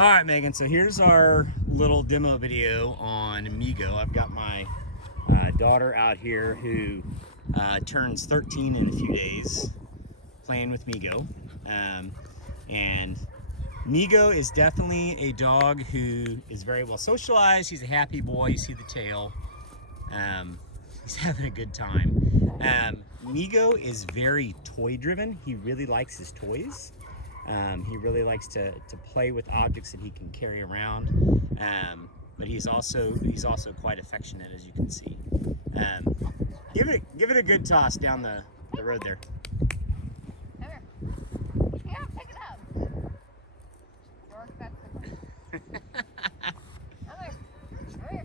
All right, Megan, so here's our little demo video on Migo. I've got my daughter out here who turns 13 in a few days playing with Migo. And Migo is definitely a dog who is very well socialized. He's a happy boy. You see the tail. He's having a good time. Migo is very toy driven. He really likes his toys. He really likes to play with objects that he can carry around, but he's also quite affectionate, as you can see. Give it a good toss down the road there. Come here. Yeah, pick it up. George, that's the Come here. Come here.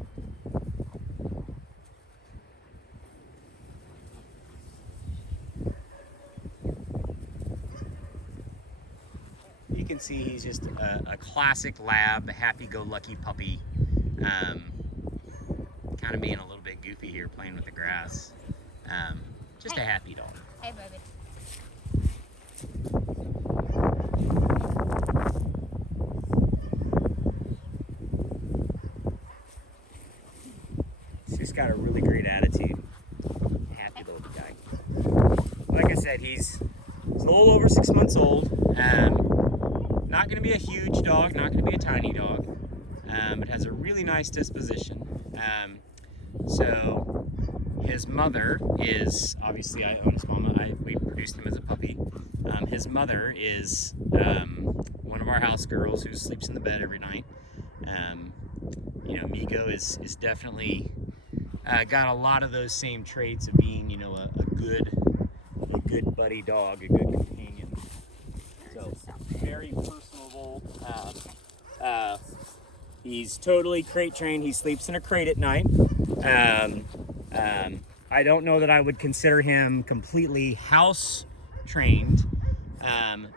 You can see he's just a classic lab, a happy-go-lucky puppy. Kind of being a little bit goofy here, playing with the grass. Just a happy dog. Hey, baby. He's just got a really great attitude. Happy little guy. Like I said, he's a little over 6 months old. Not going to be a huge dog, not going to be a tiny dog, but has a really nice disposition. So his mother is, obviously I own his mama, we produced him as a puppy. His mother is one of our house girls who sleeps in the bed every night. You know, Migo is definitely got a lot of those same traits of being, you know, a good buddy dog, a good companion. So very personable. He's totally crate trained. He sleeps in a crate at night. I don't know that I would consider him completely house trained,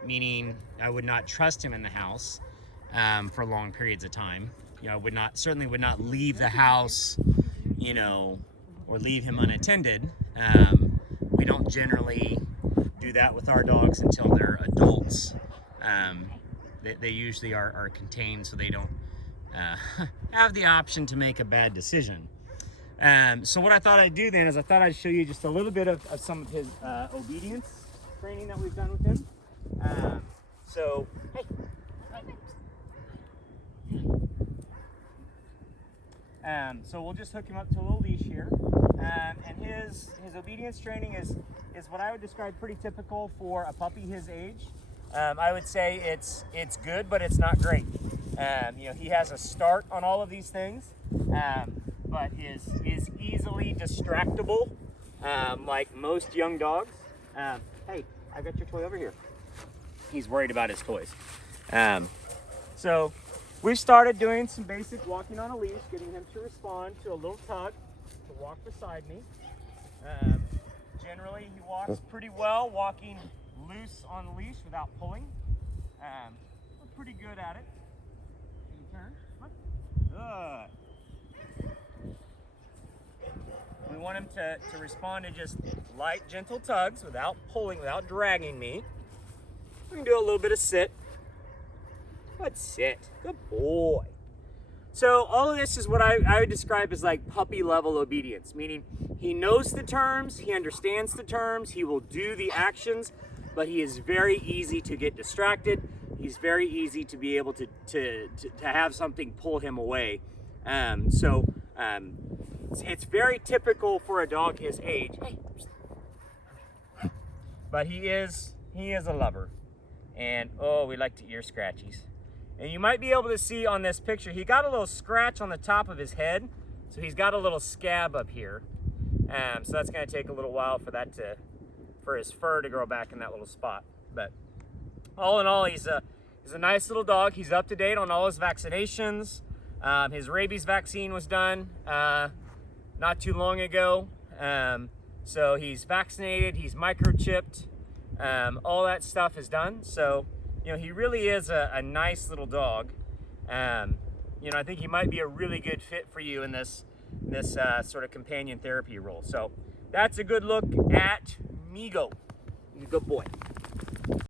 meaning I would not trust him in the house for long periods of time. You know, I certainly would not leave the house, you know, or leave him unattended. We don't generally do that with our dogs until they're adults. They usually are contained, so they don't have the option to make a bad decision. So what I thought I'd do then is I thought I'd show you just a little bit of some of his obedience training that we've done with him. So, hey. So we'll just hook him up to a little leash here. And his obedience training is what I would describe pretty typical for a puppy his age. I would say it's good, but it's not great. You know, he has a start on all of these things, but is easily distractible, like most young dogs. Hey, I got your toy over here. He's worried about his toys. So we've started doing some basic walking on a leash, getting him to respond to a little tug to walk beside me. Generally, he walks pretty well, walking loose on the leash without pulling. We're pretty good at it. Can you turn? Good. We want him to respond to just light, gentle tugs without pulling, without dragging me. We can do a little bit of sit. Good sit. Good boy. So all of this is what I would describe as like puppy level obedience, meaning he knows the terms, he understands the terms, he will do the actions, but he is very easy to get distracted. He's very easy to be able to have something pull him away. It's very typical for a dog his age. Hey. But he is a lover. And oh, we like to ear scratchies. And you might be able to see on this picture, he got a little scratch on the top of his head. So he's got a little scab up here. So that's gonna take a little while for his fur to grow back in that little spot. But all in all, he's a nice little dog. He's up to date on all his vaccinations. His rabies vaccine was done not too long ago. So he's vaccinated, he's microchipped. All that stuff is done. So, you know, he really is a nice little dog. You know, I think he might be a really good fit for you in this sort of companion therapy role. So that's a good look at Migo. He's a good boy.